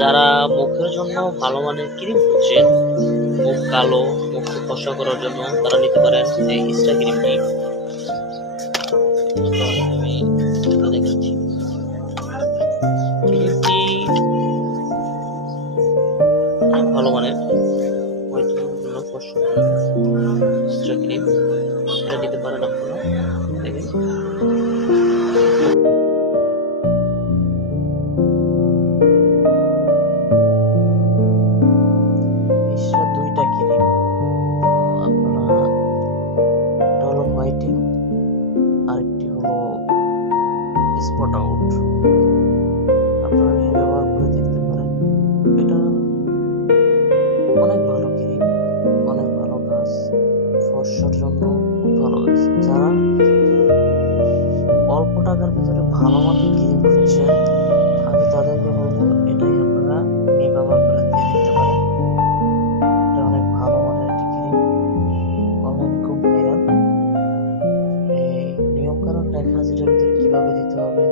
যারা মুখের জন্য ভালো মানের ক্রিম খুঁজছেন, মুখ কালো, মুখকে ফর্সা করার জন্য তারা নিতে পারেন এই ইস্টা ক্রিমটি। আমি দেখাচ্ছি ক্রিমটি অনেক ভালো মানের, হয়তো জন্য ফর্সা ইস্টা ক্রিম, এটা নিতে পারেন আপনারা। দেখেন ইস্টা দুইটা ক্রিম, আপনারা একটা হলো হোয়াইটিং, আরেকটি হলো স্পট আউট। আপনারা নিয়ে ব্যবহার করে দেখতে পারেন। এটা অনেক ভালো ক্রিম, অনেক ভালো কাজ, ফর্সার জন্য খুব ভালো কাজ। যারা অল্প টাকার ভিতরে ভালো মানের ক্রিম খুঁজছেন, আমি তাদেরকে বলবো এটাই আপনারা নিয়ে ব্যবহার করে দেখতে পারেন। এটা অনেক ভালো মানের একটি ক্রিম, অনলাইনে খুব ভাইরাল। এই নিয়ম কানুন লেখা আছে এটার ভিতরে কিভাবে দিতে হবে,